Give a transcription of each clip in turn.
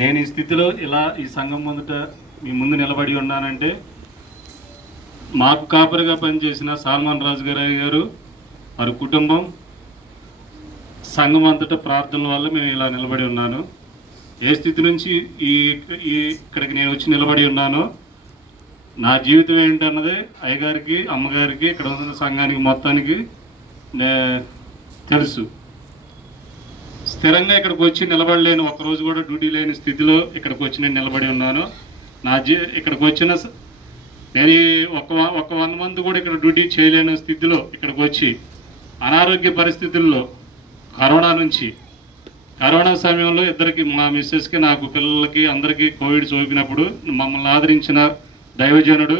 నేను ఈ స్థితిలో ఇలా ఈ సంఘం ముందుట మీ ముందు నిలబడి ఉన్నానంటే మాకు కాపరిగా పనిచేసిన సాల్మాన్ రాజు గారు వారి కుటుంబం సంఘం అంతటా ప్రార్థనల వల్ల మేము ఇలా నిలబడి ఉన్నాను. ఏ స్థితి నుంచి ఇక్కడికి నేను వచ్చి నిలబడి ఉన్నానో నా జీవితం ఏంటన్నది అయ్యగారికి అమ్మగారికి ఇక్కడ ఉన్న సంఘానికి మొత్తానికి తెలుసు. స్థిరంగా ఇక్కడికి వచ్చి నిలబడలేను, ఒక్కరోజు కూడా డ్యూటీ లేని స్థితిలో ఇక్కడికి వచ్చి నేను నిలబడి ఉన్నాను. ఇక్కడికి వచ్చిన నేను ఒక 1 మంత్ కూడా ఇక్కడ డ్యూటీ చేయలేని స్థితిలో ఇక్కడికి వచ్చి అనారోగ్య పరిస్థితుల్లో కరోనా సమయంలో ఇద్దరికి మా మిస్సెస్కి నాకు పిల్లలకి అందరికీ కోవిడ్ సోకినప్పుడు మమ్మల్ని ఆదరించిన దైవజనుడు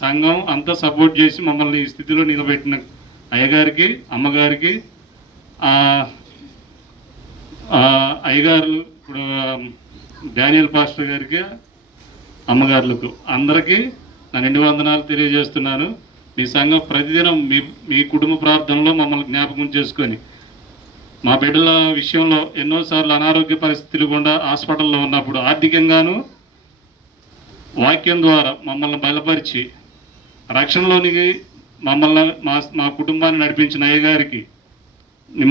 సంఘం అంతా సపోర్ట్ చేసి మమ్మల్ని ఈ స్థితిలో నిలబెట్టిన అయ్యగారికి అమ్మగారికి అయ్యగారు ఇప్పుడు డానియల్ పాస్టర్ గారికి అమ్మగారులకు అందరికీ నా నిండు వందనాలు తెలియజేస్తున్నాను. మీ సంఘం ప్రతిదినం మీ కుటుంబ ప్రార్థనలో మమ్మల్ని జ్ఞాపకం చేసుకొని మా బిడ్డల విషయంలో ఎన్నోసార్లు అనారోగ్య పరిస్థితులు గుండా హాస్పిటల్లో ఉన్నప్పుడు ఆర్థికంగాను వాక్యం ద్వారా మమ్మల్ని బలపరిచి రక్షణలోనికి మమ్మల్ని మా కుటుంబాన్ని నడిపించిన అయ్యగారికి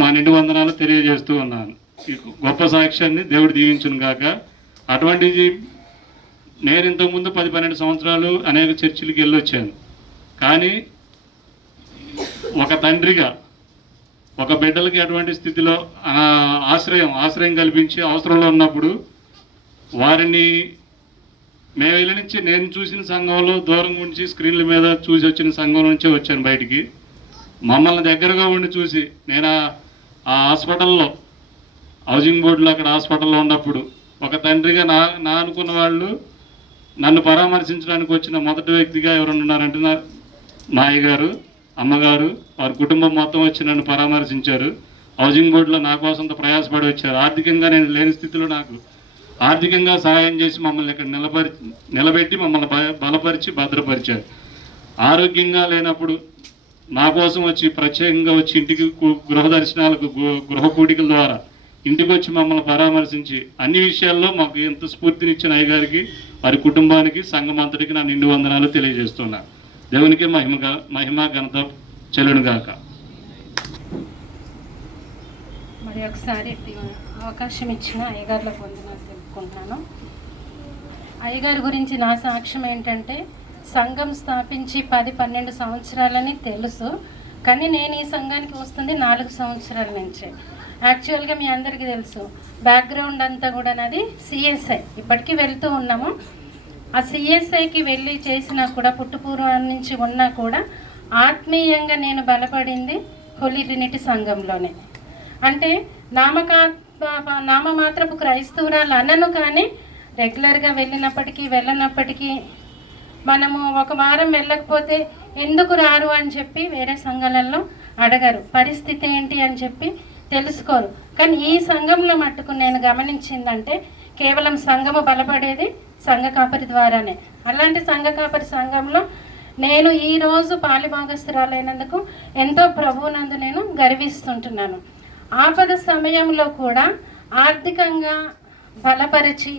మా నిండు వందనాలు తెలియజేస్తూ ఉన్నాను. ఈ గొప్ప సాక్ష్యాన్ని దేవుడు దీవించును గాక. అటువంటిది నేను ఇంతకుముందు 10-12 సంవత్సరాలు అనేక చర్చిలకు వెళ్ళొచ్చాను. కానీ ఒక తండ్రిగా ఒక బిడ్డలకి అటువంటి స్థితిలో ఆశ్రయం కల్పించి అవసరంలో ఉన్నప్పుడు వారిని మేము వెళ్ళి నుంచి నేను చూసిన సంఘంలో దూరం నుంచి స్క్రీన్ల మీద చూసి వచ్చిన సంఘం నుంచే వచ్చాను బయటికి. మమ్మల్ని దగ్గరగా ఉండి చూసి నేను ఆ హాస్పిటల్లో హౌసింగ్ బోర్డులో అక్కడ హాస్పిటల్లో ఉన్నప్పుడు ఒక తండ్రిగా నా అనుకున్న వాళ్ళు నన్ను పరామర్శించడానికి వచ్చిన మొదటి వ్యక్తిగా ఎవరన్నా ఉన్నారంటే మా అయ్యగారు అమ్మగారు వారి కుటుంబం మొత్తం వచ్చి నన్ను పరామర్శించారు. హౌసింగ్ బోర్డులో నా కోసం ప్రయాసపడి వచ్చారు. ఆర్థికంగా నేను లేని స్థితిలో నాకు ఆర్థికంగా సహాయం చేసి మమ్మల్ని ఇక్కడ నిలబెట్టి మమ్మల్ని బలపరిచి భద్రపరిచారు. ఆరోగ్యంగా లేనప్పుడు నా కోసం వచ్చి ప్రత్యేకంగా వచ్చి ఇంటికి గృహ దర్శనాలకు గృహ కూడికల ద్వారా ఇంటికి వచ్చి మమ్మల్ని పరామర్శించి అన్ని విషయాల్లో మాకు ఎంత స్ఫూర్తినిచ్చిన అయ్యగారికి వారి కుటుంబానికి సంఘం అంతటికి నా నిండు వందనాలు తెలియజేస్తున్నాను. దేవునికి మహిమ ఘనత చెల్లునుగాక. మరి ఒకసారి అవకాశం ఇచ్చిన అయ్యగారులకు వందనాలు తెలుపుకుంటున్నాను. అయ్యగారి గురించి నా సాక్ష్యం ఏంటంటే సంఘం స్థాపించి 10-12 సంవత్సరాలని తెలుసు, కానీ నేను ఈ సంఘానికి వస్తుంది 4 సంవత్సరాల నుంచే. యాక్చువల్గా మీ అందరికీ తెలుసు బ్యాక్గ్రౌండ్ అంతా కూడా నాది సిఎస్ఐ. ఇప్పటికీ వెళ్తూ ఉన్నాము. ఆ సిఎస్ఐకి వెళ్ళి చేసినా కూడా పుట్టుపూర్వం నుంచి ఉన్నా కూడా ఆత్మీయంగా నేను బలపడింది హోలీ ట్రినిటీ సంఘంలోనే. అంటే నామమాత్రపు క్రైస్తవురాలు అనను, కానీ రెగ్యులర్గా వెళ్ళనప్పటికీ మనము ఒక వారం వెళ్ళకపోతే ఎందుకు రారు అని చెప్పి వేరే సంఘాలలో అడగరు, పరిస్థితి ఏంటి అని చెప్పి తెలుసుకోరు. కానీ ఈ సంఘంలో మట్టుకు నేను గమనించిందంటే కేవలం సంఘము బలపడేది సంఘ కాపరి ద్వారానే. అలాంటి సంఘ కాపరి సంఘంలో నేను ఈరోజు పాలిభాగస్తురాలైనందుకు ఎంతో ప్రభువునందు నేను గర్విస్తుంటున్నాను. ఆపద సమయంలో కూడా ఆర్థికంగా బలపరిచి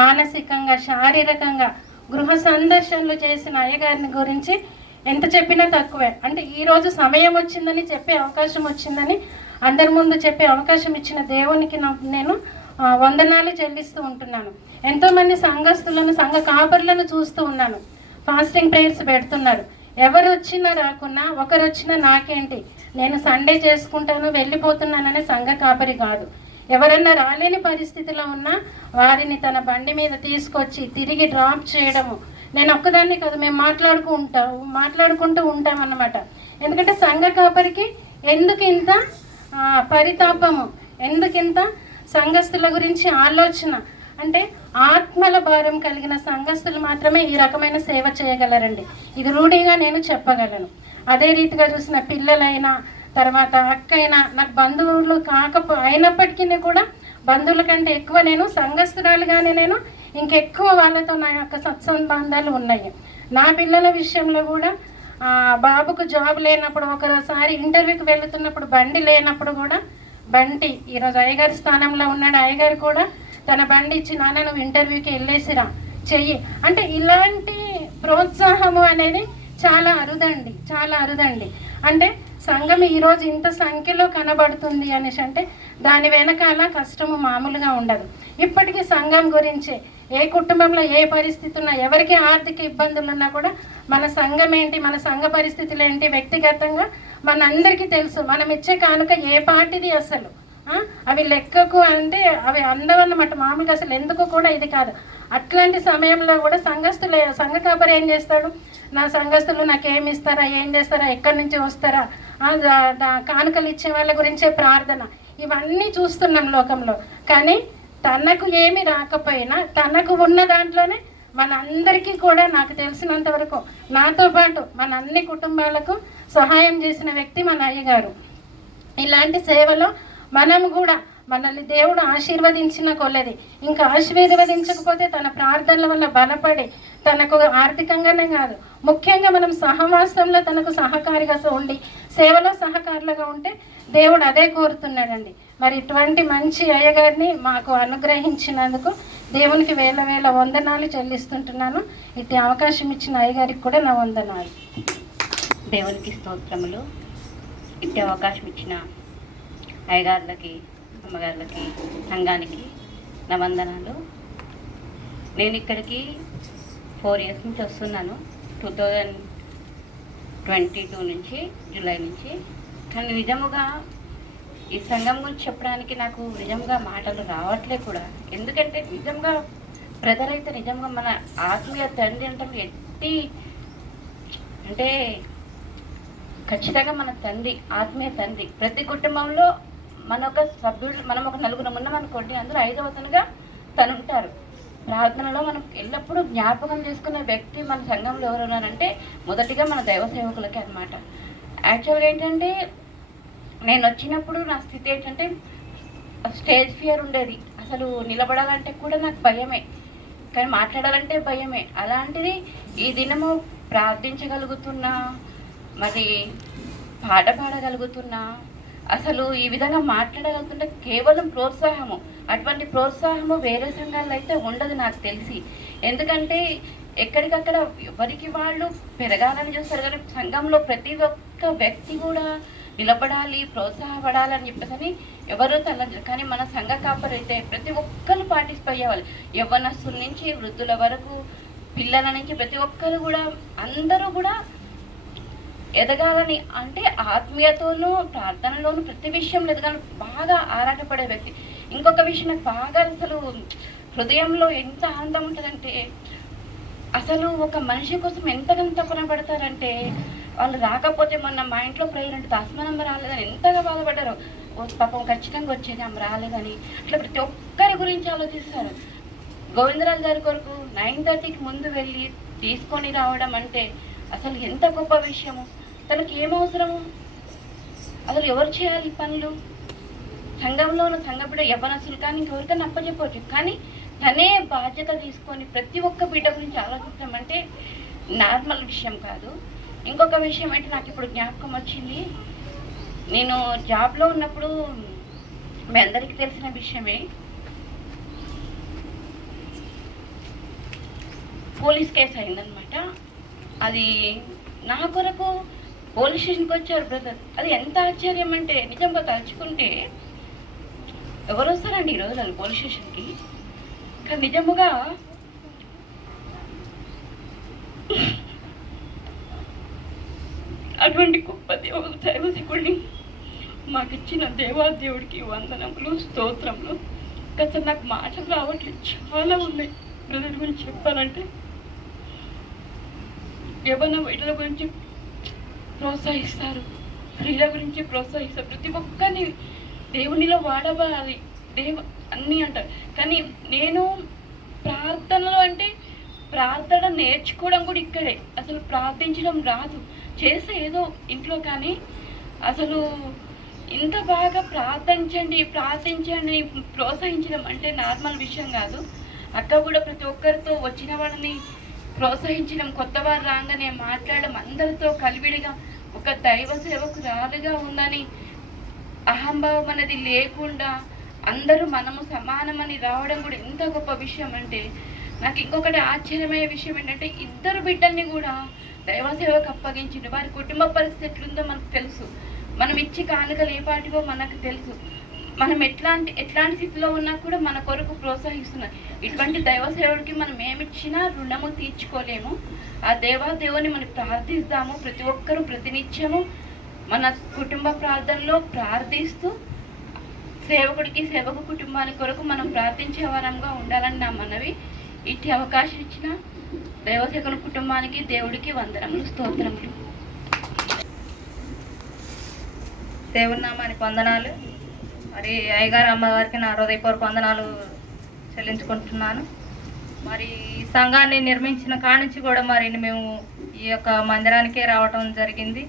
మానసికంగా శారీరకంగా గృహ సందర్శనలు చేసిన అయ్యగారిని గురించి ఎంత చెప్పినా తక్కువే. అంటే ఈరోజు సమయం వచ్చిందని చెప్పే అవకాశం వచ్చిందని అందరి ముందు చెప్పే అవకాశం ఇచ్చిన దేవునికి నేను వందనాలు చెల్లిస్తూ ఉంటున్నాను. ఎంతోమంది సంఘస్థులను సంఘ కాపరులను చూస్తూ ఉన్నాను, ఫాస్టింగ్ ప్రేయర్స్ పెడుతున్నారు. ఎవరు వచ్చినా రాకున్నా ఒకరు వచ్చినా నాకేంటి, నేను సండే చేసుకుంటాను వెళ్ళిపోతున్నాననే సంఘ కాపరి కాదు. ఎవరన్నా రాలేని పరిస్థితిలో ఉన్నా వారిని తన బండి మీద తీసుకొచ్చి తిరిగి డ్రాప్ చేయడము. నేను ఒక్కదాన్ని కాదు, మేము మాట్లాడుకుంటూ ఉంటాం అన్నమాట. ఎందుకంటే సంఘ కాపరికి ఎందుకింత పరితాపము, ఎందుకింత సంఘస్థుల గురించి ఆలోచన అంటే ఆత్మల భారం కలిగిన సంఘస్థులు మాత్రమే ఈ రకమైన సేవ చేయగలరండి. ఇది రూఢిగా నేను చెప్పగలను. అదే రీతిగా చూసిన పిల్లలైనా తర్వాత అక్కైనా నాకు బంధువులు అయినప్పటికీ కూడా బంధువుల కంటే ఎక్కువ నేను సంఘస్థురాలుగానే నేను ఇంకెక్కువ వాళ్ళతో నా యొక్క సత్సంబంధాలు ఉన్నాయి. నా పిల్లల విషయంలో కూడా బాబుకు జాబ్ లేనప్పుడు ఒకసారి ఇంటర్వ్యూకి వెళుతున్నప్పుడు బండి లేనప్పుడు కూడా బంటి ఈరోజు అయ్యగారి స్థానంలో ఉన్నాడు. అయ్యగారు కూడా తన బండి ఇచ్చి నాన్న నువ్వు ఇంటర్వ్యూకి వెళ్ళేసిరా చెయ్యి అంటే ఇలాంటి ప్రోత్సాహము అనేది చాలా అరుదండి, చాలా అరుదండి. అంటే సంఘం ఈరోజు ఇంత సంఖ్యలో కనబడుతుంది అనేసి అంటే దాని వెనకాల కష్టము మామూలుగా ఉండదు. ఇప్పటికీ సంఘం గురించే ఏ కుటుంబంలో ఏ పరిస్థితి ఉన్నా, ఎవరికి ఆర్థిక ఇబ్బందులు ఉన్నా కూడా మన సంఘం ఏంటి, మన సంఘ పరిస్థితులు ఏంటి వ్యక్తిగతంగా మనందరికీ తెలుసు. మనం ఇచ్చే కానుక ఏ పాటిది అసలు అవి లెక్కకు అంటే అవి అందవన్నమాట, మామూలుగా అసలు ఎందుకు కూడా ఇది కాదు. అట్లాంటి సమయంలో కూడా సంఘ కాపరి ఏం చేస్తాడు, నా సంఘస్థులు నాకేమి ఇస్తారా, ఏం చేస్తారా, ఎక్కడి నుంచి వస్తారా, కానుకలు ఇచ్చే వాళ్ళ గురించే ప్రార్థన, ఇవన్నీ చూస్తున్నాం లోకంలో. కానీ తనకు ఏమి రాకపోయినా తనకు ఉన్న దాంట్లోనే మనందరికీ కూడా నాకు తెలిసినంత వరకు నాతో పాటు మన అన్ని కుటుంబాలకు సహాయం చేసిన వ్యక్తి మన అయ్యగారు. ఇలాంటి సేవలో మనము కూడా మనల్ని దేవుడు ఆశీర్వదించిన కొలది, ఇంకా ఆశీర్వదించకపోతే తన ప్రార్థనల వల్ల బలపడి తనకు ఆర్థికంగానే కాదు ముఖ్యంగా మనం సహవాసంలో తనకు సహకారిగా ఉండి సేవలో సహకారులుగా ఉంటే దేవుడు అదే కోరుతున్నాడండి. మరి ఇటువంటి మంచి అయ్యగారిని మాకు అనుగ్రహించినందుకు దేవునికి వేల వేల వందనాలు చెల్లిస్తుంటున్నాను. ఇట్టి అవకాశం ఇచ్చిన అయ్యగారికి కూడా నా వందనాలు. దేవునికి స్తోత్రములు. ఇట్టి అవకాశం ఇచ్చిన అయ్యగారులకి, అమ్మగారులకి, సంఘానికి నా వందనాలు. నేను ఇక్కడికి 4 years నుంచి వస్తున్నాను, 2022 నుంచి, జూలై నుంచి. కానీ నిజముగా ఈ సంఘం గురించి చెప్పడానికి నాకు నిజంగా మాటలు రావట్లే కూడా. ఎందుకంటే నిజంగా బ్రదర్ అయితే నిజంగా మన ఆత్మీయ తండ్రి అంటే ఎట్టి అంటే ఖచ్చితంగా మన తండ్రి, ఆత్మీయ తండ్రి. ప్రతి కుటుంబంలో మన ఒక సభ్యుడు, మనం ఒక 4 ఉన్నామనుకోండి, అందులో 5వ తనుగా తను ఉంటారు. ప్రార్థనలో మనం ఎల్లప్పుడూ జ్ఞాపకం చేసుకునే వ్యక్తి మన సంఘంలో ఎవరున్నారంటే మొదటిగా మన దైవ సేవకులకే అనమాట. యాక్చువల్గా ఏంటంటే నేను వచ్చినప్పుడు నా స్థితి ఏంటంటే స్టేజ్ ఫియర్ ఉండేది. అసలు నిలబడాలంటే కూడా నాకు భయమే, కానీ మాట్లాడాలంటే భయమే. అలాంటిది ఈ దినము ప్రార్థించగలుగుతున్నా, మరి పాట పాడగలుగుతున్నా, అసలు ఈ విధంగా మాట్లాడగలుగుతుంటే కేవలం ప్రోత్సాహము. అటువంటి ప్రోత్సాహము వేరే సంఘాల్లో అయితే ఉండదు నాకు తెలిసి. ఎందుకంటే ఎక్కడికక్కడ ఎవరికి వాళ్ళు పెరగాలని చూస్తారు, కానీ సంఘంలో ప్రతి ఒక్క వ్యక్తి కూడా నిలబడాలి, ప్రోత్సాహపడాలని చెప్పేసి ఎవరూ తలంచరు. కానీ మన సంఘ కాపరి అయితే ప్రతి ఒక్కరు పార్టిసిపేట్ అయ్యేవాళ్ళు, యవ్వనస్తుల నుంచి వృద్ధుల వరకు, పిల్లల నుంచి ప్రతి ఒక్కరు కూడా, అందరూ కూడా ఎదగాలని, అంటే ఆత్మీయతలోనూ ప్రార్థనలోనూ ప్రతి విషయంలో ఎదగాలని బాగా ఆరాటపడే వ్యక్తి. ఇంకొక విషయం నాకు బాగా అసలు హృదయంలో ఎంత ఆనందం ఉంటుందంటే, అసలు ఒక మనిషి కోసం ఎంతగానో తపన పడతారంటే, వాళ్ళు రాకపోతే మొన్న మా ఇంట్లో ప్రేయర్ అంటే దాసమనమ్మ రాలేదని ఎంతగా బాధపడ్డారు. పాపం ఖచ్చితంగా వచ్చేది ఆమె రాలేదని. అట్లా ప్రతి ఒక్కరి గురించి ఆలోచిస్తారు. గోవిందరాజు గారి కొరకు 9:30కి ముందు వెళ్ళి తీసుకొని రావడం అంటే అసలు ఎంత గొప్ప విషయము. తనకి ఏమవసరము, అసలు ఎవరు చేయాలి పనులు, సంఘంలో ఉన్న సంఘ బిడ్డ యవ్వనస్తులు కానీ ఇంకెవరికైనా అప్పచెప్పవచ్చు. కానీ తనే బాధ్యత తీసుకొని ప్రతి ఒక్క బిడ్డ గురించి ఆలోచించడం అంటే నార్మల్ విషయం కాదు. ఇంకొక విషయం అంటే నాకు ఇప్పుడు జ్ఞాపకం వచ్చింది. నేను జాబ్లో ఉన్నప్పుడు మీ అందరికీ తెలిసిన విషయమే, పోలీస్ కేసు అయిందనమాట. అది నా కొరకు పోలీస్ స్టేషన్కి వచ్చారు బ్రదర్. అది ఎంత ఆశ్చర్యం అంటే నిజంగా తలుచుకుంటే ఎవరు వస్తారండి ఈ రోజులలో పోలీస్ స్టేషన్కి. కానీ నిజముగా అటువంటి గొప్ప దైవశకుడిని మాకు ఇచ్చిన దేవాదేవుడికి వందనములు, స్తోత్రములు. అసలు నాకు మాటలు రావట్లేదు, చాలా ఉన్నాయి బ్రదర్ గురించి చెప్పాలంటే. యవ్వన వీళ్ళ గురించి ప్రోత్సహిస్తారు, స్త్రీల గురించి ప్రోత్సహిస్తారు, ప్రతి ఒక్కరిని దేవునిలో వాడవాలి అన్నీ అంటారు. కానీ నేను ప్రార్థనలో అంటే ప్రార్థన నేర్చుకోవడం కూడా ఇక్కడే. అసలు ప్రార్థించడం రాదు, చేస్తే ఏదో ఇంట్లో, కానీ అసలు ఇంత బాగా ప్రార్థించండి ప్రోత్సహించడం అంటే నార్మల్ విషయం కాదు. అక్క కూడా ప్రతి ఒక్కరితో వచ్చిన వాళ్ళని ప్రోత్సహించడం, కొత్త వారు రాగానే మాట్లాడడం, అందరితో కలివిడిగా ఒక దైవ సేవకు రాలుగా ఉందని అహంభావం అనేది లేకుండా అందరూ మనము సమానమని రావడం కూడా ఎంత గొప్ప విషయం అంటే, నాకు ఇంకొకటి ఆశ్చర్యమయ్యే విషయం ఏంటంటే, ఇద్దరు బిడ్డల్ని కూడా దైవ సేవకు అప్పగించిండు. వారి కుటుంబ పరిస్థితి ఎట్లుందో మనకు తెలుసు. మనం ఇచ్చి కానుకలు ఏ పాటివో మనకు తెలుసు. మనం ఎట్లాంటి స్థితిలో ఉన్నా కూడా మన కొరకు ప్రోత్సహిస్తున్నారు. ఇటువంటి దైవ సేవడికి మనం ఏమిచ్చినా రుణము తీర్చుకోలేము. ఆ దేవుని మనం ప్రార్థిస్తాము. ప్రతి ఒక్కరూ ప్రతినిత్యము మన కుటుంబ ప్రార్థనలో ప్రార్థిస్తూ సేవకు కుటుంబానికి కొరకు మనం ప్రార్థించే వారంగా ఉండాలని నా మనవి. ఇట్టి అవకాశం ఇచ్చిన దైవసేవకుల కుటుంబానికి దేవుడికి వందనములు, స్తోత్రములు. దేవుని నామానికి వందనాలు. మరి అయ్యగారు అమ్మగారికి నా హృదయపూర్వక వందనాలు చెల్లించుకుంటున్నాను. మరి ఈ సంఘాన్ని నిర్మించిన కాడి నుంచి కూడా మరి మేము ఈ యొక్క మందిరానికే రావటం జరిగింది.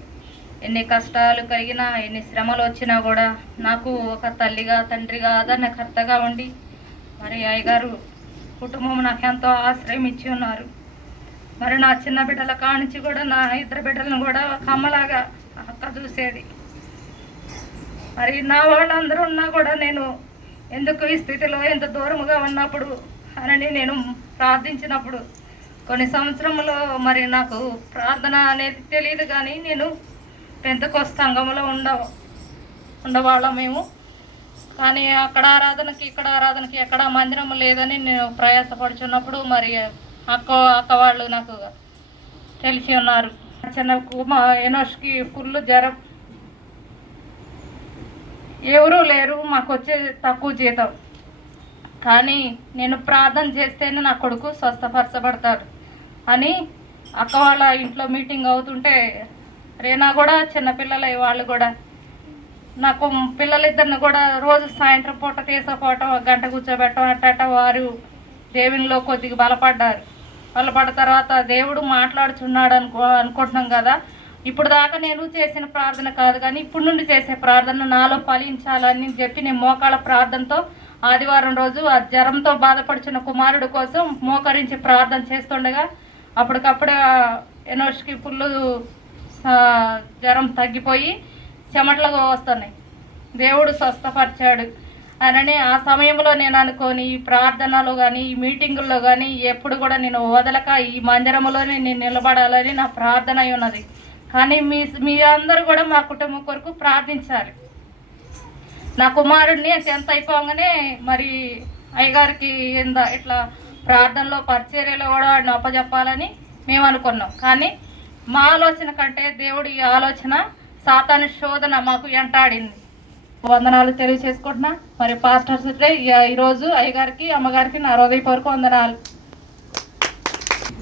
ఎన్ని కష్టాలు కలిగినా, ఎన్ని శ్రమలు వచ్చినా కూడా నాకు ఒక తల్లిగా, తండ్రిగా, ఆదరణకర్తగా ఉండి మరి అయ్యగారు కుటుంబం నాకు ఎంతో ఆశ్రయం ఇచ్చి ఉన్నారు. మరి నా చిన్న బిడ్డల కాడి నుంచి కూడా నా ఇద్దరు బిడ్డలను కూడా ఒక అమ్మలాగా అక్క చూసేది. మరి నా వాళ్ళందరూ ఉన్నా కూడా నేను ఎందుకు ఈ స్థితిలో ఎంత దూరముగా ఉన్నప్పుడు అని నేను ప్రార్థించినప్పుడు కొన్ని సంవత్సరంలో మరి నాకు ప్రార్థన అనేది తెలియదు, కానీ నేను పెంతెకోస్తు సంఘంలో ఉండవాళ్ళం మేము. కానీ అక్కడ ఆరాధనకి ఇక్కడ ఆరాధనకి ఎక్కడ మందిరం లేదని నేను ప్రయాసపడుచున్నప్పుడు మరి అక్క వాళ్ళు నాకు తెలిసి ఉన్నారు. చిన్న ఎనోష్కి ఫుల్ జ్వరం, ఎవరూ లేరు, మాకు వచ్చే తక్కువ జీతం. కానీ నేను ప్రార్థన చేస్తేనే నా కొడుకు స్వస్థపరచబడతాడు అని అక్క వాళ్ళ ఇంట్లో మీటింగ్ అవుతుంటే రేనా కూడా చిన్నపిల్లలు వాళ్ళు కూడా నాకు పిల్లలిద్దరిని కూడా రోజు సాయంత్రం పూట తీసుకుపోవటం, ఒక గంట కూర్చోబెట్టడం అట్ట వారు దేవునిలో కొద్దిగా బలపడ్డ తర్వాత దేవుడు మాట్లాడుచున్నాడు అనుకుంటున్నాం కదా. ఇప్పుడు దాకా నేను చేసిన ప్రార్థన కాదు, కానీ ఇప్పుడు నుండి చేసే ప్రార్థన నాలో ఫలించాలని చెప్పి నేను మోకాళ్ళ ప్రార్థనతో ఆదివారం రోజు ఆ జ్వరంతో బాధపడుచున్న కుమారుడు కోసం మోకరించి ప్రార్థన చేస్తుండగా అప్పటికప్పుడే ఎనోష్కి ఫుల్ జ్వరం తగ్గిపోయి చెమటలుగా వస్తున్నాయి. దేవుడు స్వస్థపరిచాడు అని ఆ సమయంలో నేను అనుకోని ఈ ప్రార్థనలో కానీ ఈ మీటింగుల్లో కానీ ఎప్పుడు కూడా నేను వదలక ఈ మందిరంలోనే నేను నిలబడాలని నా ప్రార్థన అయి ఉన్నది. కానీ మీ అందరూ కూడా మా కుటుంబం కొరకు ప్రార్థించాలి. నా కుమారుడిని ఎంత అయిపోగానే మరి అయ్యగారికి ఇట్లా ప్రార్థనలో పరిచర్యలో కూడా వాడిని అప్పచెప్పాలని మేము అనుకున్నాం. కానీ మా ఆలోచన కంటే దేవుడి ఆలోచన సాతాను శోధన మాకు వెంటాడింది. వందనాలు తెలియచేసుకుంటున్నా. మరి పాస్టర్స్ ఈరోజు అయ్యగారికి అమ్మగారికి నా హృదయపూర్వక వందనాలు.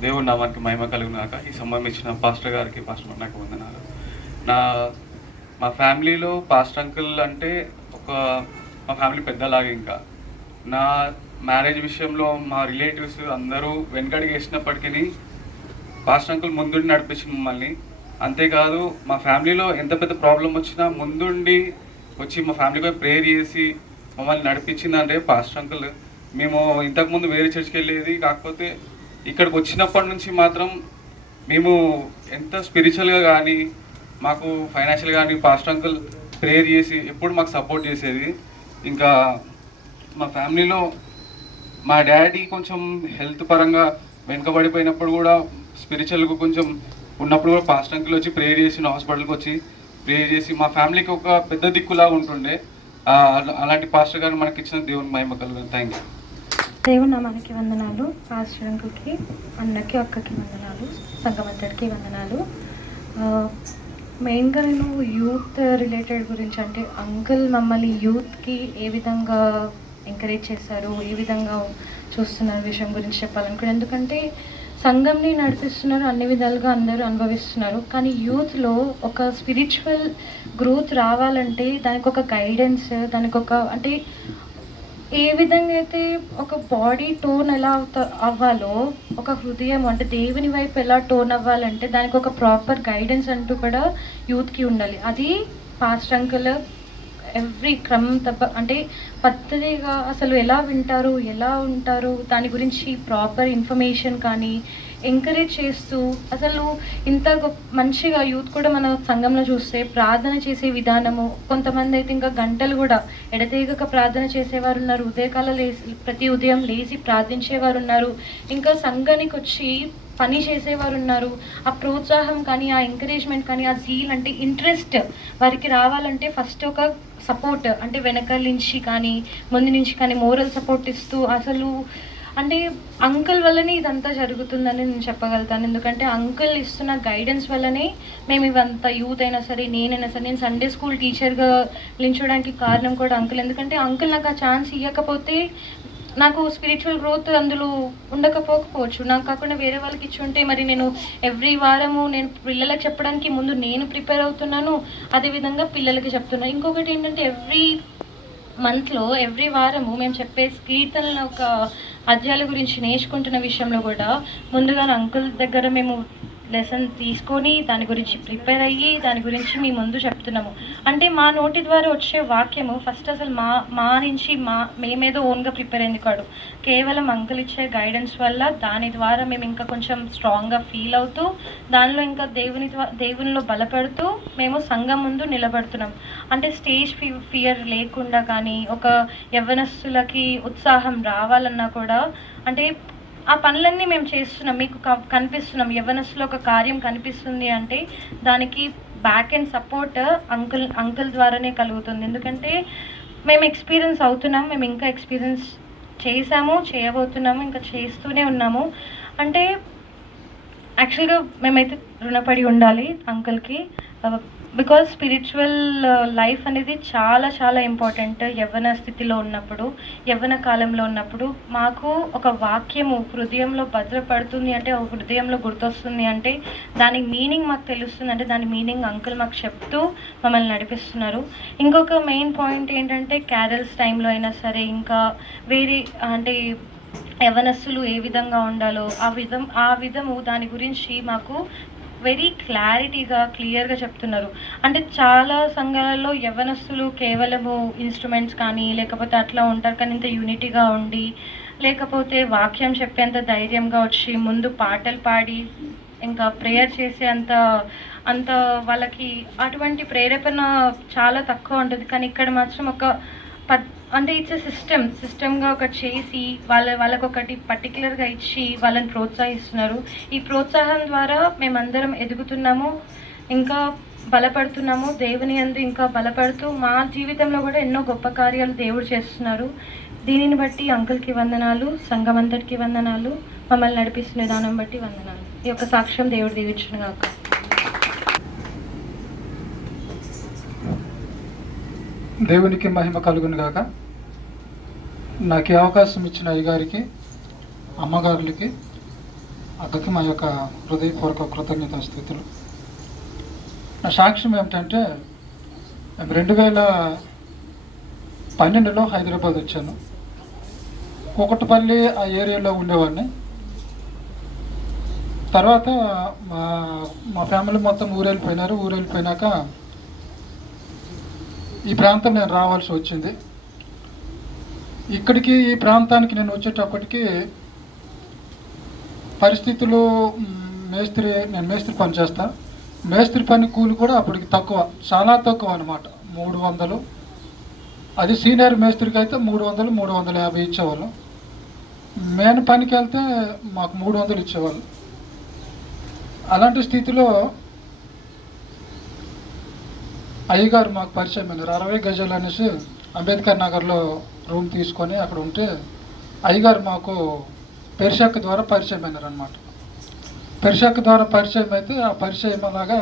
దేవుడి నామానికి మహిమ కలుగునాక. ఈ సమయం ఇచ్చిన పాస్టర్ గారికి, పాస్టర్ నాకు వందనాలు. మా ఫ్యామిలీలో పాస్టర్ అంకుల్ అంటే మా ఫ్యామిలీ పెద్దలాగా. ఇంకా నా మ్యారేజ్ విషయంలో మా రిలేటివ్స్ అందరూ వెనకడికి వేసినప్పటికీ పాస్టర్ అంకుల్ ముందుండి నడిపించింది మమ్మల్ని. అంతేకాదు మా ఫ్యామిలీలో ఎంత పెద్ద ప్రాబ్లం వచ్చినా ముందుండి వచ్చి మా ఫ్యామిలీపై ప్రేయర్ చేసి మమ్మల్ని నడిపించిందంటే పాస్టర్ అంకుల్. మేము ఇంతకుముందు వేరే చర్చ్కి వెళ్ళేది, కాకపోతే ఇక్కడికి వచ్చినప్పటి నుంచి మాత్రం మేము ఎంత స్పిరిచువల్గా కానీ మాకు ఫైనాన్షియల్గా కానీ పాస్టర్ అంకుల్ ప్రేయర్ చేసి ఎప్పుడు మాకు సపోర్ట్ చేసేది. ఇంకా మా ఫ్యామిలీలో మా డాడీ కొంచెం హెల్త్ పరంగా వెనుకబడిపోయినప్పుడు కూడా స్పిరిచువల్గా కొంచెం ఉన్నప్పుడు కూడా పాస్టర్ అంకుల్ వచ్చి ప్రేయర్ చేసి హాస్పిటల్కి వచ్చి ప్రేయర్ చేసి మా ఫ్యామిలీకి ఒక పెద్ద దిక్కులాగా ఉంటుండే. అలాంటి పాస్టర్ గారు మనకి ఇచ్చిన దేవుని మహిమ కలుగుతుంది. Thank you. దేవుని నామానికి వందనాలు. పాస్టర్ అంకుల్కి, అన్నకి, అక్కకి వందనాలు, సంఘమంతటికి వందనాలు. మెయిన్గా నేను యూత్ రిలేటెడ్ గురించి, అంటే అంకుల్ మమ్మల్ని యూత్కి ఏ విధంగా ఎంకరేజ్ చేశారు, ఏ విధంగా చూస్తున్నారు విషయం గురించి చెప్పాలనుకున్నాను. ఎందుకంటే సంఘంని నడిపిస్తున్నారు, అన్ని విధాలుగా అందరూ అనుభవిస్తున్నారు. కానీ యూత్లో ఒక స్పిరిచువల్ గ్రోత్ రావాలంటే దానికి ఒక గైడెన్స్, దానికి ఒక అంటే ఏ విధంగా అయితే ఒక బాడీ టోన్ ఎలా అవ్వాలో, ఒక హృదయం అంటే దేవుని వైపు ఎలా టోన్ అవ్వాలంటే దానికి ఒక ప్రాపర్ గైడెన్స్ అంటూ కూడా యూత్కి ఉండాలి. అది పాస్టర్ అంకుల్ ఎవ్రీ క్రమం అంటే పద్ధతిగా అసలు ఎలా వింటారు, ఎలా ఉంటారు, దాని గురించి ప్రాపర్ ఇన్ఫర్మేషన్ కానీ ఎంకరేజ్ చేస్తూ అసలు ఇంత మంచిగా యూత్ కూడా మన సంఘంలో చూస్తే ప్రార్థన చేసే విధానము, కొంతమంది అయితే ఇంకా గంటలు కూడా ఎడతెగక ప్రార్థన చేసేవారు ఉన్నారు, ఉదయకాల ప్రతి ఉదయం లేచి ప్రార్థించేవారు ఉన్నారు, ఇంకా సంఘానికి వచ్చి పని చేసేవారు ఉన్నారు. ఆ ప్రోత్సాహం కానీ, ఆ ఎంకరేజ్మెంట్ కానీ, ఆ జీల్ అంటే ఇంట్రెస్ట్ వారికి రావాలంటే ఫస్ట్ ఒక సపోర్ట్ అంటే వెనకాల నుంచి కానీ ముందు నుంచి కానీ మోరల్ సపోర్ట్ ఇస్తూ అసలు అంటే అంకుల్ వల్లనే ఇదంతా జరుగుతుందని నేను చెప్పగలుగుతాను. ఎందుకంటే అంకుల్ ఇస్తున్న గైడెన్స్ వల్లనే మేము ఇవంతా యూత్ అయినా సరే, నేనైనా సరే, నేను సండే స్కూల్ టీచర్గా నిలిచడానికి కారణం కూడా అంకుల్. ఎందుకంటే అంకుల్ నాకు ఆ ఛాన్స్ ఇవ్వకపోతే నాకు స్పిరిచువల్ గ్రోత్ అందులో ఉండకపోవచ్చు. నాకు కాకుండా వేరే వాళ్ళకి ఇచ్చి ఉంటే మరి నేను ఎవ్రీ వారము నేను పిల్లలకు చెప్పడానికి ముందు నేను ప్రిపేర్ అవుతున్నాను, అదేవిధంగా పిల్లలకి చెప్తున్నాను. ఇంకొకటి ఏంటంటే ఎవ్రీ మంత్లో ఎవ్రీ వారము మేము చెప్పే కీర్తనల ఒక అధ్యాయాల గురించి నేర్చుకుంటున్న విషయంలో కూడా ముందుగా అంకుల్ దగ్గర మేము లెసన్ తీసుకొని దాని గురించి ప్రిపేర్ అయ్యి దాని గురించి మీ ముందు చెప్తున్నాము. అంటే మా నోటి ద్వారా వచ్చే వాక్యము ఫస్ట్ అసలు మా నుంచి మేమేదో ఓన్గా ప్రిపేర్ అయింది కాదు, కేవలం అంకుల్ ఇచ్చే గైడెన్స్ వల్ల దాని ద్వారా మేము ఇంకా కొంచెం స్ట్రాంగ్గా ఫీల్ అవుతూ దానిలో ఇంకా దేవునిలో బలపడుతూ మేము సంఘం ముందు నిలబడుతున్నాం. అంటే స్టేజ్ ఫియర్ లేకుండా కానీ ఒక యవ్వనస్తులకి ఉత్సాహం రావాలన్నా కూడా అంటే ఆ పనులన్నీ మేము చేస్తున్నాం, మీకు కనిపిస్తున్నాం. యవ్వనస్తులో ఒక కార్యం కనిపిస్తుంది అంటే దానికి బ్యాక్ అండ్ సపోర్ట్ అంకుల్ ద్వారానే కలుగుతుంది. ఎందుకంటే మేము ఎక్స్పీరియన్స్ అవుతున్నాం, మేము ఇంకా ఎక్స్పీరియన్స్ చేసాము, చేయబోతున్నాము, ఇంకా చేస్తూనే ఉన్నాము. అంటే యాక్చువల్గా మేమైతే రుణపడి ఉండాలి అంకుల్కి. బికాజ్ స్పిరిచువల్ లైఫ్ అనేది చాలా చాలా ఇంపార్టెంట్. యవ్వన స్థితిలో ఉన్నప్పుడు, యవ్వన కాలంలో ఉన్నప్పుడు మాకు ఒక వాక్యము హృదయంలో భద్రపడుతుంది అంటే, ఒక హృదయంలో గుర్తొస్తుంది అంటే దానికి మీనింగ్ మాకు తెలుస్తుంది. అంటే దాని మీనింగ్ అంకుల్ మాకు చెప్తూ మమ్మల్ని నడిపిస్తున్నారు. ఇంకొక మెయిన్ పాయింట్ ఏంటంటే క్యారల్స్ టైంలో అయినా సరే, ఇంకా వేరే అంటే యవ్వనస్తులు ఏ విధంగా ఉండాలో ఆ విధము దాని గురించి మాకు వెరీ క్లియర్గా చెప్తున్నారు. అంటే చాలా సంఘాలలో యవ్వనస్తులు కేవలము ఇన్స్ట్రుమెంట్స్ కానీ లేకపోతే అట్లా ఉంటారు, కానీ ఇంత యూనిటీగా ఉండి లేకపోతే వాక్యం చెప్పేంత ధైర్యంగా వచ్చి ముందు పాటలు పాడి ఇంకా ప్రేయర్ చేసే అంత వాళ్ళకి అటువంటి ప్రేరేపణ చాలా తక్కువ ఉంటుంది. కానీ ఇక్కడ మాత్రం అంటే ఇట్స్ సిస్టమ్గా ఒకటి చేసి వాళ్ళకి ఒకటి పర్టికులర్గా ఇచ్చి వాళ్ళని ప్రోత్సహిస్తున్నారు. ఈ ప్రోత్సాహం ద్వారా మేమందరం ఎదుగుతున్నాము, ఇంకా బలపడుతున్నాము, దేవుని యందు ఇంకా బలపడుతూ మా జీవితంలో కూడా ఎన్నో గొప్ప కార్యాలు దేవుడు చేస్తున్నారు. దీనిని బట్టి అంకుల్కి వందనాలు, సంఘం అంతటికి వందనాలు, మమ్మల్ని నడిపిస్తున్న విధానం బట్టి వందనాలు. ఈ యొక్క సాక్ష్యం దేవుడు దీవించును గాక. దేవునికి మహిమ కలుగును గాక. నాకు ఈ అవకాశం ఇచ్చిన అయ్యగారికి, అమ్మగారులకి, అక్కకి మా యొక్క హృదయపూర్వక కృతజ్ఞత స్థితులు. నా సాక్ష్యం ఏమిటంటే 2012లో హైదరాబాద్ వచ్చాను. కూకట్పల్లి ఆ ఏరియాలో ఉండేవాడిని. తర్వాత మా ఫ్యామిలీ మొత్తం ఊరెళ్ళిపోయినాక ఈ ప్రాంతం నేను రావాల్సి వచ్చింది. ఇక్కడికి ఈ ప్రాంతానికి నేను వచ్చేటప్పటికి పరిస్థితులు నేను మేస్త్రి పని చేస్తాను. మేస్త్రి పని కూలి కూడా అప్పటికి తక్కువ, చాలా తక్కువ అన్నమాట, 300. అది సీనియర్ మేస్త్రికి అయితే 300, 350 ఇచ్చేవాళ్ళు. మెయిన్ పనికి వెళ్తే మాకు 300 ఇచ్చేవాళ్ళు. అలాంటి స్థితిలో అయ్యగారు మాకు పరిచయం అయినారు. 60 గజాలు అనేసి అంబేద్కర్ నగర్లో రూమ్ తీసుకొని అక్కడ ఉంటే అయ్యగారు మాకు పెరిషాక్ ద్వారా పరిచయం అయినారు అనమాట. పెరిషాక్ ద్వారా పరిచయం అయితే ఆ పరిచయం అలాగా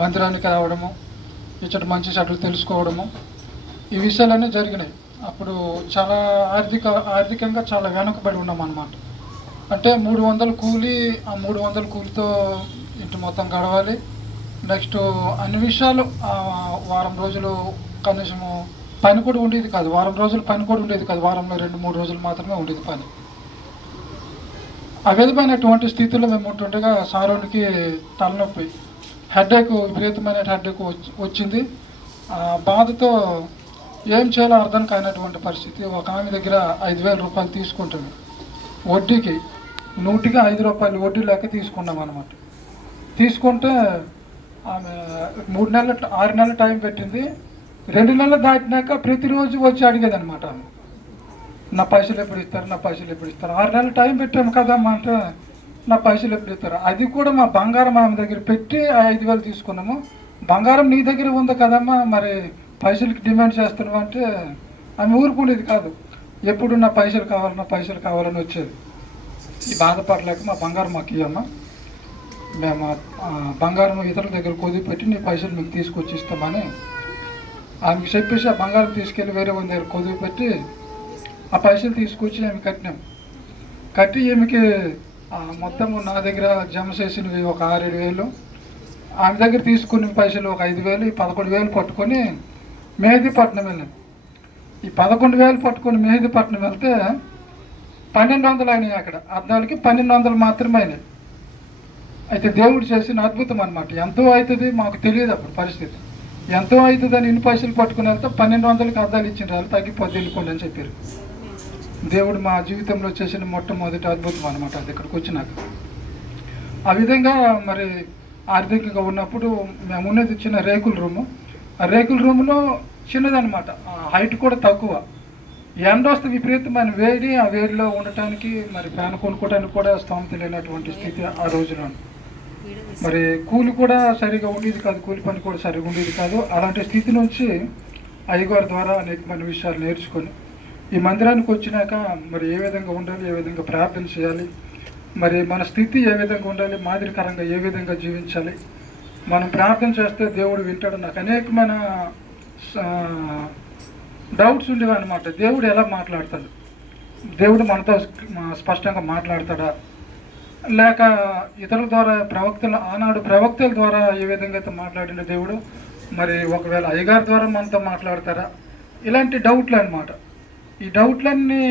మందిరానికి రావడము, ఇచ్చట మంచి చెడ్డలు తెలుసుకోవడము, ఈ విషయాలన్నీ జరిగినాయి. అప్పుడు చాలా ఆర్థికంగా చాలా వెనుకబడి ఉన్నాం అన్నమాట. అంటే 300 కూలి, ఆ 300 కూలితో ఇంటి మొత్తం గడవాలి. నెక్స్ట్ అన్ని విషయాలు వారం రోజులు కనీసము పని కూడా ఉండేది కాదు. వారం రోజులు పని కూడా ఉండేది కాదు. వారంలో 2-3 రోజులు మాత్రమే ఉండేది పని. ఆ విధమైనటువంటి స్థితిలో మేము ఉంటుండగా సారోనికి తలనొప్పి, హెడేక్, విపరీతమైన హెడేక్ వచ్చింది. ఆ బాధతో ఏం చేయాలో అర్థం కానటువంటి పరిస్థితి. ఒక ఆమె దగ్గర 5,000 రూపాయలు తీసుకుంటుంది వడ్డీకి, 100కి 5 రూపాయలు వడ్డీ లెక్క తీసుకున్నాం అనమాట. తీసుకుంటే ఆమె 3 నెలలు 6 నెలలు టైం పెట్టింది. 2 నెలలు దాటినాక ప్రతిరోజు వచ్చి అడిగేది అనమాట. ఆమె నా పైసలు ఎప్పుడు ఇస్తారు, నా పైసలు ఎప్పుడు ఇస్తారు. 6 నెలలు టైం పెట్టాము కదమ్మా అంటే నా పైసలు ఎప్పుడు ఇస్తారు. అది కూడా మా బంగారం ఆమె దగ్గర పెట్టి 5,000 తీసుకున్నాము. బంగారం నీ దగ్గర ఉంది కదమ్మా, మరి పైసలకి డిమాండ్ చేస్తున్నావు అంటే ఆమె ఊరుకునేది కాదు. ఎప్పుడు నా పైసలు కావాలి, నా పైసలు కావాలని వచ్చేది. ఈ బాధపడలేక మా బంగారం మాకు ఇవ్వమ్మా, మేము బంగారం ఇతరుల దగ్గర కొద్ది పెట్టి నీ పైసలు మీకు తీసుకొచ్చి ఇస్తామని ఆమెకి చెప్పేసి ఆ బంగారం తీసుకెళ్ళి వేరే వాళ్ళ దగ్గర కొద్ది పెట్టి ఆ పైసలు తీసుకొచ్చి ఆమె కట్టినాం. కట్టి ఈమెకి మొత్తము నా దగ్గర జమ చేసినవి ఒక 6-7 వేలు, ఆమె దగ్గర తీసుకున్న పైసలు ఒక 5,000, ఈ 11,000 పట్టుకొని మెహదీపట్నం వెళ్ళాం. ఈ 11,000 పట్టుకొని మెహదీపట్నం వెళ్తే 1,200 అయినాయి. అక్కడ అద్దాలకి 1,200 మాత్రమే అయినాయి. అయితే దేవుడు చేసిన అద్భుతం అనమాట. ఎంతో అవుతుంది మాకు తెలియదు అప్పుడు పరిస్థితి. ఎంతో అవుతుందని ఇన్ని పైసలు పట్టుకుని వెళ్తే 1,200కి అద్దాలు ఇచ్చిన వాళ్ళు తగ్గిపోద్ది వెళ్ళిపోండి అని చెప్పారు. దేవుడు మా జీవితంలో చేసిన మొట్టమొదటి అద్భుతం అనమాట అది ఇక్కడికి వచ్చినాక. ఆ విధంగా మరి ఆర్థికంగా ఉన్నప్పుడు మేము ఉన్నది చిన్న రేకుల రూము. ఆ రేకుల రూమ్లో చిన్నదనమాట, హైట్ కూడా తక్కువ. ఎండ వస్తే విపరీతమైన వేడి, ఆ వేడిలో ఉండటానికి మరి ఫ్యాన్ కొనుక్కోవడానికి కూడా స్తోమత లేనటువంటి స్థితి ఆ రోజులో. మరి కూలి కూడా సరిగా ఉండేది కాదు, కూలి పని కూడా సరిగా ఉండేది కాదు. అలాంటి స్థితి నుంచి అయ్యగారి ద్వారా అనేకమైన విషయాలు నేర్చుకొని ఈ మందిరానికి వచ్చినాక మరి ఏ విధంగా ఉండాలి, ఏ విధంగా ప్రార్థన చేయాలి, మరి మన స్థితి ఏ విధంగా ఉండాలి, మాదిరికరంగా ఏ విధంగా జీవించాలి, మనం ప్రార్థన చేస్తే దేవుడు వింటాడు. నాకు అనేకమైన డౌట్స్ ఉండేవి అనమాట. దేవుడు ఎలా మాట్లాడతాడు, దేవుడు మనతో స్పష్టంగా మాట్లాడతాడా, లేక ఇతరుల ద్వారా ఆనాడు ప్రవక్తల ద్వారా ఏ విధంగా అయితే మాట్లాడిన దేవుడు మరి ఒకవేళ అయ్యగారి ద్వారా మనతో మాట్లాడతారా, ఇలాంటి డౌట్లు అనమాట. ఈ డౌట్లన్నీ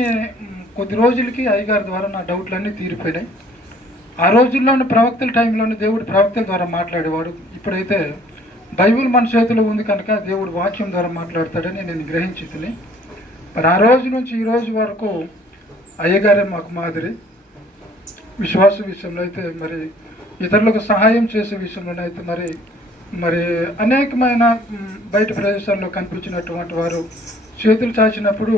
కొద్ది రోజులకి అయ్యగారి ద్వారా నా డౌట్లన్నీ తీరిపోయినాయి. ఆ రోజుల్లోని ప్రవక్తల టైంలోనే దేవుడు ప్రవక్తల ద్వారా మాట్లాడేవాడు. ఇప్పుడైతే బైబిల్ మన చేతిలో ఉంది కనుక దేవుడు వాక్యం ద్వారా మాట్లాడతాడని నేను గ్రహించింది. మరి ఆ రోజు నుంచి ఈ రోజు వరకు అయ్యగారే మాకు మాదిరి. విశ్వాస విషయంలో అయితే మరి ఇతరులకు సహాయం చేసే విషయంలోనైతే మరి అనేకమైన బయట ప్రదేశాల్లో కనిపించినటువంటి వారు చేతులు చాచినప్పుడు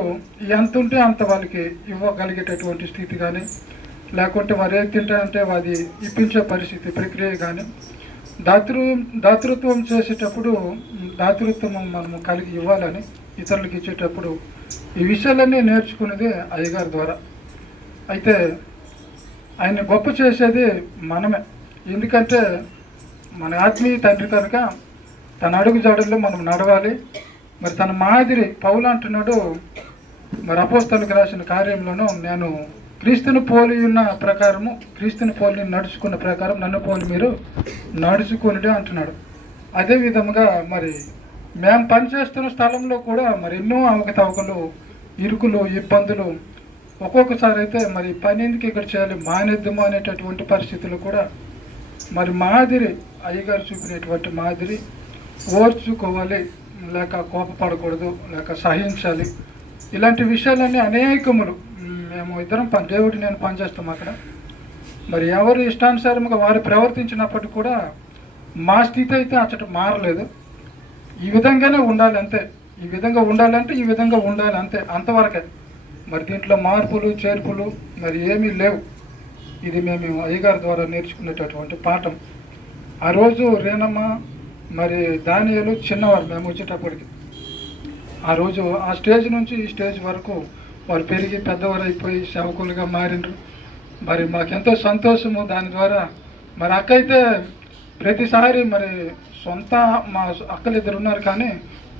ఎంత ఉంటే అంత వాళ్ళకి ఇవ్వగలిగేటటువంటి స్థితి కానీ, లేకుంటే వారు ఏది తింటారంటే అది ఇప్పించే పరిస్థితి ప్రక్రియ కానీ, దాతృత్వం చేసేటప్పుడు దాతృత్వం మనము కలిగి ఇవ్వాలని ఇతరులకు ఇచ్చేటప్పుడు ఈ విషయాలన్నీ నేర్చుకునేది అయ్యగారి ద్వారా. అయితే ఆయన్ని గొప్ప చేసేది మనమే. ఎందుకంటే మన ఆత్మీయ తండ్రి కనుక తన అడుగు జాడల్లో మనం నడవాలి. మరి తన మాదిరి పౌలు అంటున్నాడు మరి అపోస్తలులకు రాసిన కార్యంలోనూ, నేను క్రీస్తుని పోలి ఉన్న ప్రకారము, క్రీస్తుని పోలి నడుచుకున్న ప్రకారం నన్ను పోలి మీరు నడుచుకుని అంటున్నాడు. అదే విధముగా మరి మేము పనిచేస్తున్న స్థలంలో కూడా మరి ఎన్నో అవకతవకలు, ఇరుకులు, ఇబ్బందులు, ఒక్కొక్కసారి అయితే మరి పని ఎందుకు ఇక్కడ చేయాలి, మానేద్దాము అనేటటువంటి పరిస్థితులు కూడా మరి మాదిరి అయ్యగారు చూపినటువంటి మాదిరి ఓర్చుకోవాలి, లేక కోపపడకూడదు, లేక సహించాలి. ఇలాంటి విషయాలన్నీ అనేకములు మేము ఇద్దరం దేవుడు నేను పనిచేస్తాం అక్కడ. మరి ఎవరు ఇష్టానుసారంగా వారు ప్రవర్తించినప్పటికీ కూడా మా స్థితి అయితే అచ్చట మారలేదు. ఈ విధంగానే ఉండాలి అంతే, ఈ విధంగా ఉండాలంటే ఈ విధంగా ఉండాలి అంతే, అంతవరకే. మరి దీంట్లో మార్పులు చేర్పులు మరి ఏమీ లేవు. ఇది మేము అయ్యగారి ద్వారా నేర్చుకునేటటువంటి పాఠం. ఆ రోజు రేణమ్మ మరి దానియాలు చిన్నవారు మేము వచ్చేటప్పటికి. ఆ రోజు ఆ స్టేజ్ నుంచి ఈ స్టేజ్ వరకు వారు పెరిగి పెద్దవారు అయిపోయి సేవకులుగా మారినరు. మరి మాకెంతో సంతోషము దాని ద్వారా. మరి అక్క అయితే ప్రతిసారి మరి సొంత మా అక్కలు ఇద్దరు ఉన్నారు కానీ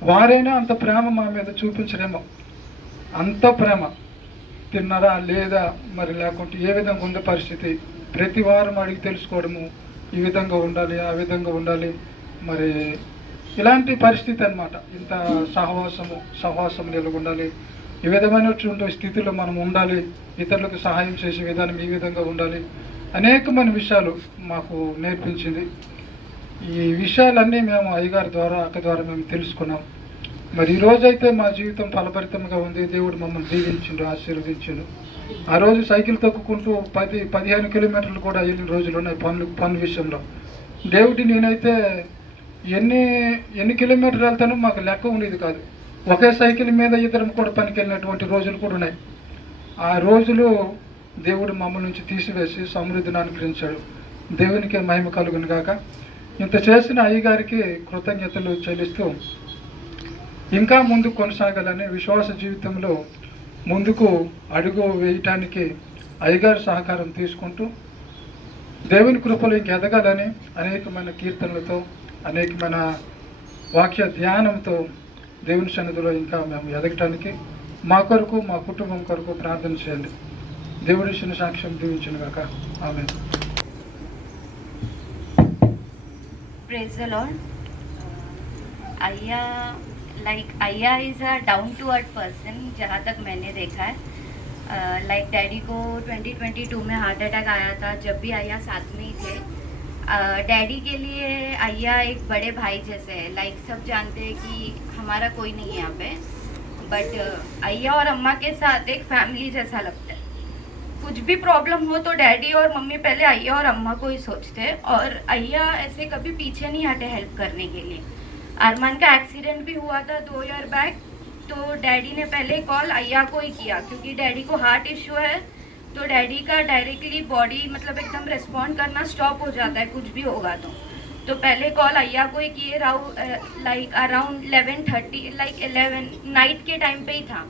వారైనా అంత ప్రేమ మా మీద చూపించరేమో, అంత ప్రేమ. తిన్నారా లేదా మరి లేకుంటే ఏ విధంగా ఉండే పరిస్థితి ప్రతి వారం అడిగి తెలుసుకోవడము, ఈ విధంగా ఉండాలి, ఆ విధంగా ఉండాలి. మరి ఇలాంటి పరిస్థితి అన్నమాట. ఇంత సహవాసం నిలబడాలి, ఈ విధమైనటువంటి స్థితిలో మనం ఉండాలి, ఇతరులకు సహాయం చేసే విధానం ఈ విధంగా ఉండాలి. అనేకమైన విషయాలు మాకు నేర్పించింది. ఈ విషయాలన్నీ మేము అయ్యగారి ద్వారా అక్క ద్వారా మేము తెలుసుకున్నాం. మరి ఈ రోజైతే మా జీవితం ఫలభరితంగా ఉంది. దేవుడు మమ్మల్ని దీవించిండు, ఆశీర్వదించిండు. ఆ రోజు సైకిల్ తొక్కుకుంటూ 10-15 కిలోమీటర్లు కూడా వెళ్ళిన రోజులు ఉన్నాయి పనుల విషయంలో. దేవుడి నేనైతే ఎన్ని కిలోమీటర్లు వెళ్తానో మాకు లెక్క ఉండేది కాదు. ఒకే సైకిల్ మీద ఇద్దరం కూడా పనికి వెళ్ళినటువంటి రోజులు కూడా ఉన్నాయి. ఆ రోజులు దేవుడు మమ్మల్ని నుంచి తీసివేసి సమృద్ధిని అనుగ్రహించాడు. దేవునికి మహిమ కలుగును గాక. ఇంత చేసిన అయ్యగారికి కృతజ్ఞతలు చెల్లిస్తూ ఇంకా ముందుకు కొనసాగాలని, విశ్వాస జీవితంలో ముందుకు అడుగు వేయటానికి అయ్యగారి సహకారం తీసుకుంటూ దేవుని కృపలో ఇంక ఎదగాలని అనేకమైన కీర్తనలతో, అనేకమైన వాక్య ధ్యానంతో దేవుని సన్నిధిలో ఇంకా మేము ఎదగటానికి మా కొరకు, మా కుటుంబం కొరకు ప్రార్థన చేయండి. దేవుడి ఇచ్చిన సాక్ష్యం దీవించును గాక. ఆమేన్. Praise the Lord. Ayya is a down to earth person जहाँ तक मैंने देखा है. डैडी को 2022 में हार्ट अटैक आया था, जब भी अय्या साथ में ही थे. डैडी के लिए अय्या एक बड़े भाई जैसे है. सब जानते हैं कि हमारा कोई नहीं है यहाँ पे, बट अय्या और अम्मा के साथ एक फैमिली जैसा लगता है. कुछ भी प्रॉब्लम हो तो डैडी और मम्मी पहले अय्या और अम्मा को ही सोचते हैं, और अय्या ऐसे कभी पीछे नहीं हटे हेल्प करने के लिए. अरमान का एक्सीडेंट भी हुआ था 2 ईयर बैक, तो डैडी ने पहले कॉल अय्या को ही किया, क्योंकि डैडी को हार्ट इशू है. तो डैडी का डायरेक्टली बॉडी एकदम रिस्पॉन्ड करना स्टॉप हो जाता है कुछ भी होगा तो पहले कॉल अय्या को ही किए. अराउंड 11:30 नाइट के टाइम पे ही था,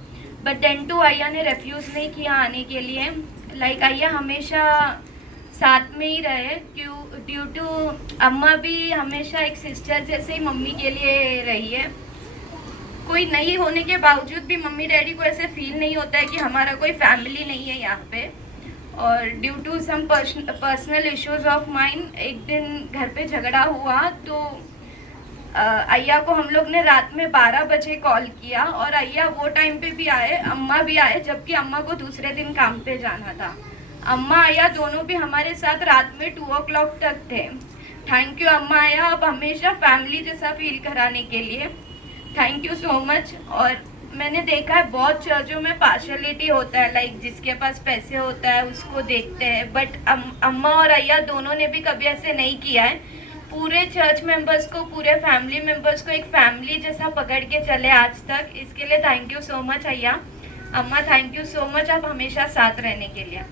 बट देन टू अय्या ने रेफ्यूज़ नहीं किया आने के लिए. अय्या हमेशा साथ में ही रहे, ड्यू टू अम्मा भी हमेशा एक सिस्टर जैसे ही मम्मी के लिए रही है. कोई नहीं होने के बावजूद भी मम्मी डैडी को ऐसे फील नहीं होता है कि हमारा कोई फैमिली नहीं है यहाँ पे. और due to some personal issues of mind एक दिन घर पे झगड़ा हुआ, तो अय्या को हम लोग ने रात में 12 बजे कॉल किया, और अय्या वो टाइम पे भी आए, अम्मा भी आए, जबकि अम्मा को दूसरे दिन काम पे जाना था. अम्मा अय्या दोनों भी हमारे साथ रात में 2 o'clock तक थे. थैंक यू अम्मा अय्या, आप हमेशा फैमिली जैसा फील कराने के लिए. Thank you so much. और मैंने देखा है बहुत चर्चों में पार्शलिटी होता है, जिसके पास पैसे होता है उसको देखते हैं, बट अम्मा और अय्या दोनों ने भी कभी ऐसे नहीं किया है. पूरे चर्च मेंबर्स को, पूरे फैमिली मेंबर्स को एक फैमिली जैसा पकड़ के चले आज तक. इसके लिए थैंक यू सो मच अय्या. अम्मा थैंक यू सो मच, आप हमेशा साथ रहने के लिए.